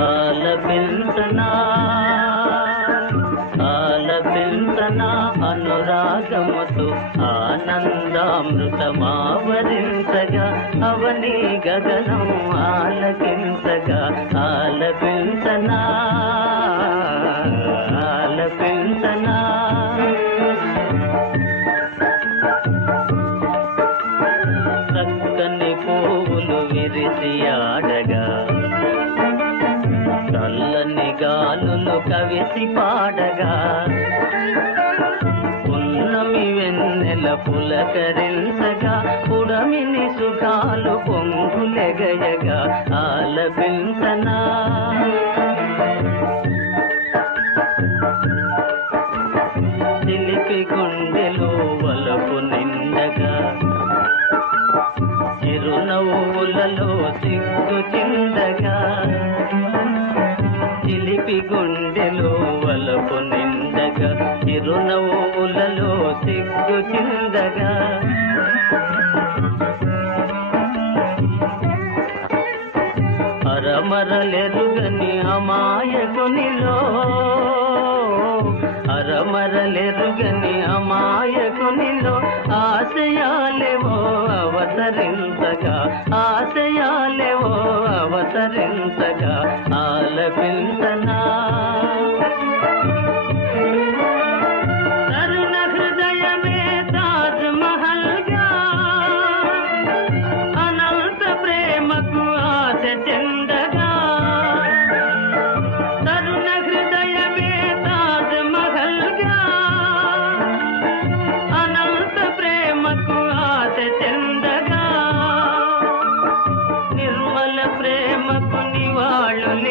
ఆలపించనా ఆలపించనా అనురాగముతో ఆనందామృతమావరించగా అవని గగనం ఆలకించగా ఆలపింతనా ఆలపింతనా చక్కని పువ్వులు విరిసి ఆడగా నన్ను కవిసి పాడగా. పున్నమి వెన్నెల పులకరించగా పుడమిని సుఖాలు పొంగులెగయగా ఆలపించనా. చిలిపి గుండెలో వలపు నిండగా చిరునవ్వులలో చిలిపి గుండెలో వలపు నిందగా చిరునవ్వులలో సిగ్గు చిందగా. అరమరలెరుగని అమాయకునిలో అరమరలెరుగని అమాయకునిలో ఆశయాలేవో అవతరించగా ఆశయాలేవో అవతరించగా ఆలపించనా solo